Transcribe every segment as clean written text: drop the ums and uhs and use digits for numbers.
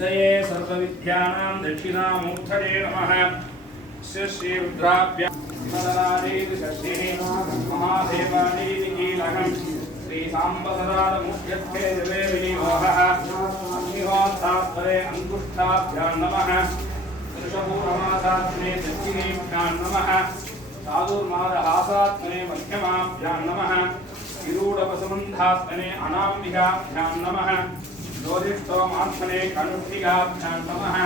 नितये सर्वविद्यानां दक्षिणामूर्धये नमः। श्री रुद्राभ्यां षष्ठिः महादेवानीतिकीलकं श्री सांबसदानमुख्यत्थे जले विनिमोहः अग्निहोत्रात्परे अंगुष्ठाभ्यां नमः। वृषभूरमासात्मने दक्षिणेभ्यां नमः। चातुर्मादहासात्मने मध्यमाभ्यां नमः। विरूढपसुमन्धात्मने अनाम्बिकाभ्यां नमः। ज्योतिष्ठोमात्मने कनुष्ठिकाभ्यां नमः।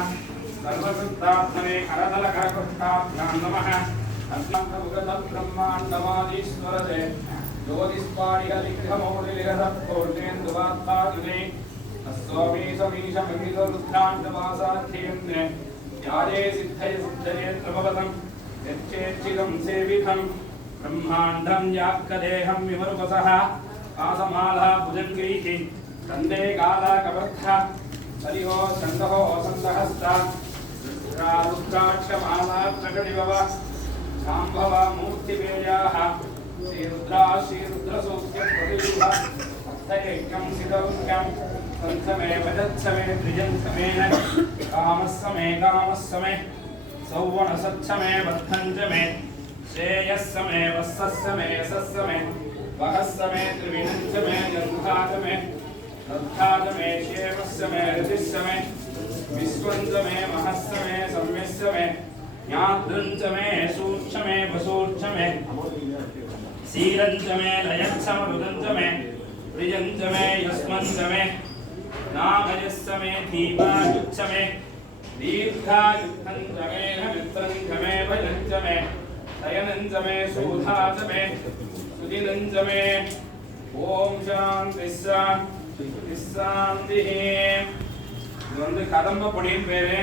सर्वसिद्धात्मने करतलकरकुष्ठाभ्यां नमः। ब्रह्माण्डमादीश्वरते ज्योतिष्पाडिहलिग्रहमौलिरसत्पूर्णेन्दुवात्तायुने अस्वामीशमीशमहितरुद्राण्डवासाख्येन्द्रे याजे सिद्धय सिद्धये प्रभवतं यच्चेच्चिदं सेवितं ब्रह्माण्डं याक्कदेहं विमरुपसः पासमाला भुजङ्गीः कंदे काला कबर्था सरिहो चंदहो वसंतहस्ता रुद्राक्षमाला प्रकटिभव शाम्भव मूर्तिवेयाः श्रीरुद्रसूक्त्य प्रतिबिम्ब हस्तयज्ञं सितौक्यं सन्थमे भजत्समे त्रिजन्थमेन कामस्समे सौवनसत्समे बद्धञ्चमे श्रेयस्समे वस्सस्समे यशस्समे वहस्समे त्रिविनञ्चमे यन्धाचमे रद्धाचमे क्षेमस्समे रतिस्समे विश्वञ्चमे महस्समे सम्यस्समे ज्ञातृञ्चमे सूक्ष्ममे वसूक्ष्ममे शीलञ्चमे लयच्छमरुदञ्चमे प्रियञ्चमे यस्मञ्चमे नामयस्समे धीमायुच्छमे दीर्घायुद्धञ्चमे मित्रञ्चमे भजञ्चमे शयनञ्चमे सूधाचमे सुदिनञ्चमे ओम शांति शांति। இது வந்து கதம்ப பொடின்னு பேரு.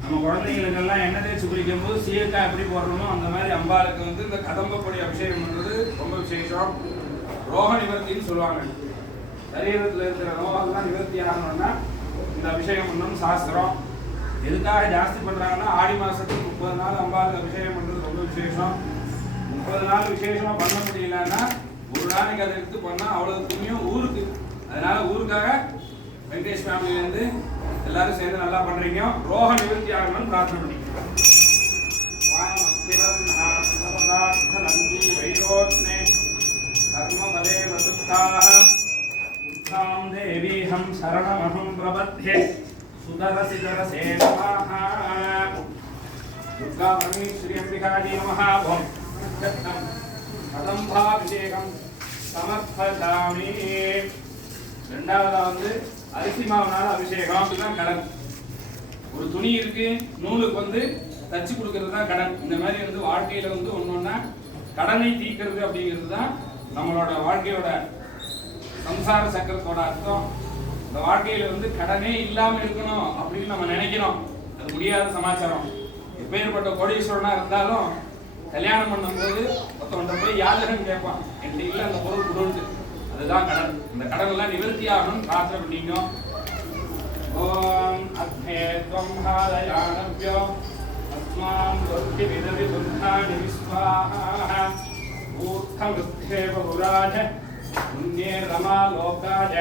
நம்ம குழந்தைகளுக்கெல்லாம் எண்ணெய் தேய்ச்சி குளிக்கும் போது சீயக்காய் எப்படி போடுறோமோ அந்த மாதிரி அம்பாளுக்கு வந்து இந்த கதம்ப பொடி அபிஷேகம் பண்ணுறது ரொம்ப விசேஷம். ரோக நிவர்த்தின்னு சொல்லுவாங்க. சரீரத்தில் இருக்கிற ரோகம்லாம் நிவர்த்தி ஆகணும்னா இந்த அபிஷேகம் பண்ணணும்னு சாஸ்திரம். எதுக்காக ஜாஸ்தி பண்ணுறாங்கன்னா ஆடி மாதத்துக்கு 30 நாள் அம்பாளுக்கு அபிஷேகம் பண்ணுறது ரொம்ப விசேஷம். 30 நாள் விசேஷமாக பண்ண முடியலன்னா ஒரு நாளைக்கு அதை எடுத்து பண்ணால் அவ்வளோ துணியும் ஊருக்கு. அதனால ஊருக்காக வெங்கடேஷ் ஃபேமிலியிலேருந்து எல்லாரும் சேர்ந்து நல்லா பண்ணுறீங்க. ரோக நிவர்த்தி ஆகணும்னு பிரார்த்தனை பண்ணிக்கிறோம். கர்மபலே வசுக்தாः உத்தாம் தேவீஹம் சரணமஹம் பிரபத்யே சுதரசிதரசே நமः. துர்கா பரமேஸ்வரி அம்பிகாஜி நமः. ஓம் கதம்பாபிஷேகம் சமர்ப்பயாமி. ரெண்டாவதா வந்து அரிசி மாவுனால அபிஷேகம். இதுதான் கடன். ஒரு துணி இருக்கு, நூலுக்கு வந்து தச்சு கொடுக்கறது தான் கடன். இந்த மாதிரி வந்து வாழ்க்கையில வந்து ஒன்னொன்னா கடனை தீர்க்கிறது அப்படிங்கிறது தான் நம்மளோட வாழ்க்கையோட சம்சார சக்கரத்தோட அர்த்தம். இந்த வாழ்க்கையில வந்து கடனே இல்லாம இருக்கணும் அப்படின்னு நம்ம நினைக்கிறோம். அது முடியாத சமாச்சாரம். எப்பேற்பட்ட கோடீஸ்வரனா இருந்தாலும் கல்யாணம் பண்ணும்போது ஒருத்தவன்கிட்ட போய் யாதகம் கேட்பான், என்கிட்ட இல்லை அந்த பொருள் கொடுத்து. அதுதான் கடன். இந்த கடன் எல்லாம் நிவர்த்தி ஆகணும்னு பிரார்த்தனை பண்ணிங்க. ஓம் அத்மேத்வம் ஹாதயானவ்யோ அஸ்மாம் துர்கி விதவி துர்காணி விஸ்வாஹ ஊர்த்தமிருத்தேவ புராஜ புண்ணியே ரமா லோகாஜ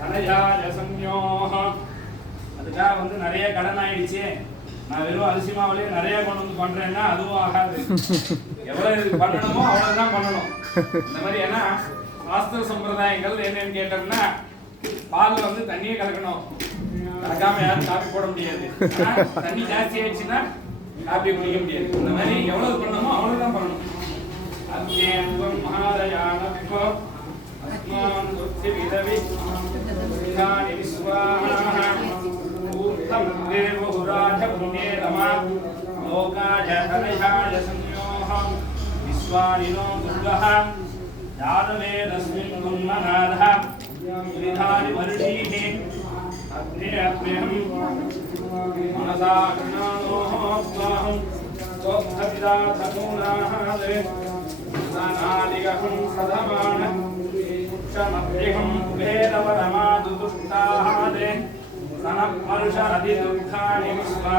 தனயாஜ சம்யோஹ. அதுக்காக வந்து நிறைய கடன் ஆயிடுச்சு, நான் வெறும் அரிசி மாவுலேயே நிறைய கொண்டு வந்து பண்றேன்னா அதுவும் ஆகாது. எவ்வளவு பண்ணணுமோ அவ்வளவுதான் பண்ணணும். இந்த மாதிரி ஏன்னா சாஸ்திர சம்பிரதாயங்கள் என்னன்னு கேட்டோம்னா பால் வந்து தண்ணியே கலக்கணும். கலக்காம யாரும் காப்பி போட முடியாது. தண்ணி ஜாஸ்தி ஆயிடுச்சுன்னா காப்பி குடிக்க முடியாது. இந்த மாதிரி எவ்வளவு பண்ணணுமோ அவ்வளவுதான் பண்ணணும். அத்யேத்வம் மகாதயானவ்யோ அஸ்மான் துர்த்தி விதவி விதானி விஸ்வாஹ ஊர்த்தமிருத்தேவ புராஜ புண்ணியே ரமா லோகாஜ தனயாஜ சம்யோஹ விஸ்வானினோ துர்கஹ யாதவேதஸ்மின் குன்மநாதः விதானி வருஷீஹ அக்னேயத்மேஹம் மனசா கணானோஹ ஸ்வாஹம் தோப்தபிதா தகுணாஹே சனாலிகஹம் சதமான உச்சமத்ரிஹம் வேதவரமாதுதுஷ்டாஹே சனமருஷ அதிதுர்காணி விஸ்வா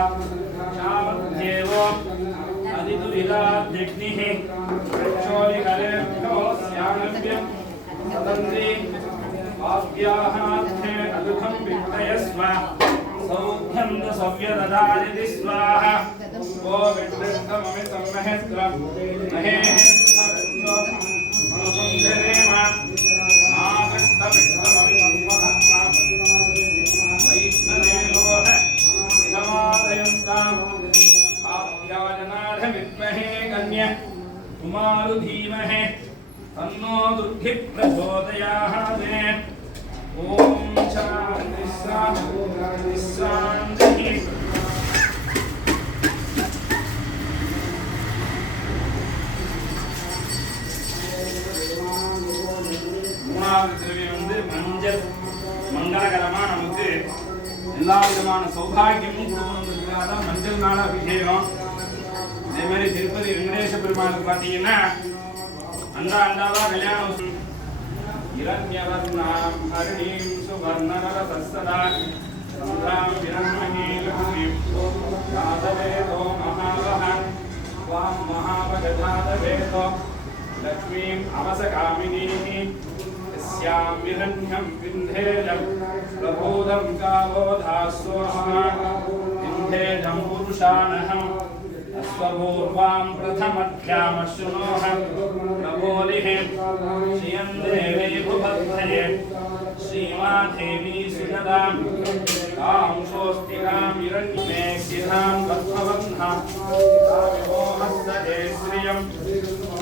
ஷாவத்யேவோ அதிதுரிதாத்யக்னிஹ ரச்சோலிகலேभ्यो ஸ்யானவ்யம் சதந்தி வாக்யாஹாத்யே அதுகம் விக்தயஸ்வ सौख्यं सव्यददाति स्वाहा ओ विष्णुतममितं महेन्द्रं महेन्द्रं आगष्टमित्रममितं वैष्णवेलोह नमादयन्ताम् आप्यायनाथ विद्महे कन्या कुमारु धीमहि तन्नो दुर्भिः प्रचोदयात् ॐ शान्ति शान्ति शान्तिः மூணாவது திரவியம் வந்து மஞ்சள் மங்களகரமா நமக்கு எல்லா விதமான சௌபாகியமும் கொடுக்கணுங்கிறதுக்காக தான் மஞ்சள் நாள அபிஷேகம். அதே மாதிரி திருப்பதி வெங்கடேச பெருமாளுக்கு பார்த்தீங்கன்னா அண்டாவா கல்யாணம் இரண்யவர்ணாம் ஹரிணீம் சுவர்ணரசஸ்ஸதா சந்திராம் விரண்மணீலக்ஷ்மீம் ராதவேதோ மகாவஹ வாம் மகாவகதாதவேதோ லக்ஷ்மீம் அவசகாமினீः यस्यां विरण्यं विन्धेजं प्रबोधं कालोधास्वस्मान् विन्धेजं पुरुषानहम् अश्वपूर्वां प्रथमध्यामशृणोहं प्रबोधिः श्रियं देवे भुभद्भये श्रीमादेवी सुजदां तां स्वस्तिकां हिरण्ये सिधां पद्मवह्नां विमोहस्तये श्रियं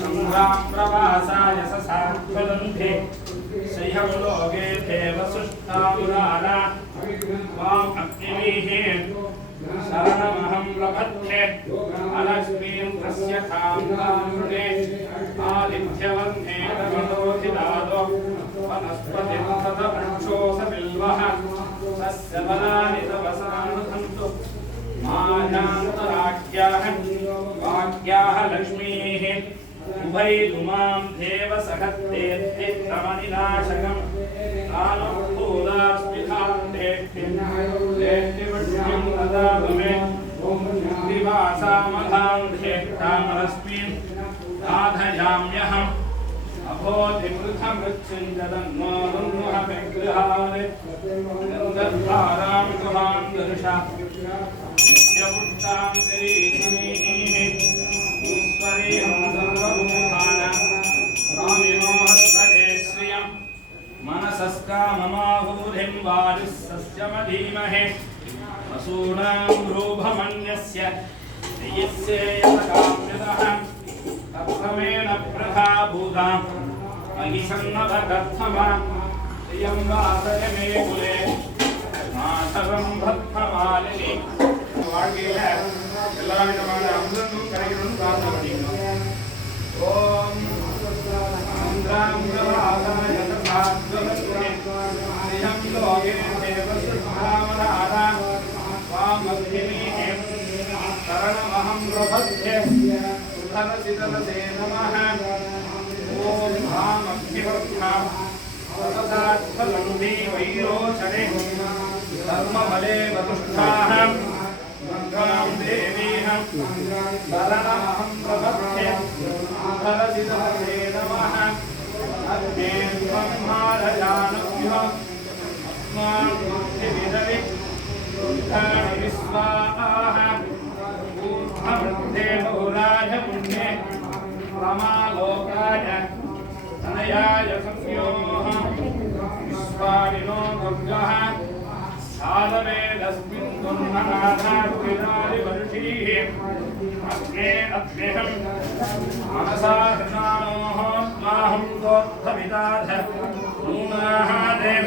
संग्रां प्रवासाय ससात्वदन्ते श्रियं लोके देवसुष्टामुरारा त्वाम् अग्निवीः शरणमहं प्रपद्ये अलक्ष्मीं तस्य ताम्रामृणे आदित्यवर्णे तमलोहितादो वनस्पतिं ततवृक्षोऽसबिल्वः तस्य फलानि तवसनानुसन्तु मायान्तराख्याः वाक्याः लक्ष्मीः उभयतुमां देव सहत्तेत्ति प्रमनिनाशकम् आनुपूदास्मिथान्तेत्तिं तदाभुमे दिवासामधान्धेत्तामरस्मिन् राधयाम्यहम् अभोधिमृथमृत्युञ्जदन्मोदन्मोहविग्रहान् गन्धर्वारां गुहान् दर्शा नित्यपुट्टां करीषिणीः ईश्वरीहं सर्वभूतानां रामिणो हस्तये श्रियं मनसस्काममाहूधिं वारिस्सस्यमधीमहे वसूनां रूपमन्यस्य यस्येयकाम्यतः तत्समेन प्रभाभूतां महिषन्नभकर्थमा श्रियं वासय मे कुले माधवं भक्तमालिनी வாழ்க்கையில எல்லா விதமான அமிர்தமும் கிடைக்கணும்னு பிரார்த்தனை பண்ணிக்கணும். ஓம் சந்திராம் பிரவாசாய ததாத்வவத்ரே ஸ்ரீயம் லோகே தேவசுத்தாமராரா வாம் அக்னிமீஹே சரணமஹம் பிரபத்யே சுதரசிதரசே நமः ஓம் தாம் அக்னிவர்ணாம் சதசாத்வலம்பி வைரோச்சனே धर्मबले वतुष्ठाहं गंगां देवीहं शरणमहं प्रपद्ये धरसिदहरे नमः अग्ने ब्रह्मादयानभ्यो अस्मान् बुद्धिविदवि बुद्धानि विश्वाः ऊर्ध्ववृद्धे बहुराय पुण्ये रमालोकाय तनयाय संयोः विश्वानिनो दुर्गः शालवेदस्मिन् दुर्ननाथार्विदारिवर्षीः अग्ने अग्निहं मनसा हृणानोः स्वाहं दोत्थविदाध नूनाः देव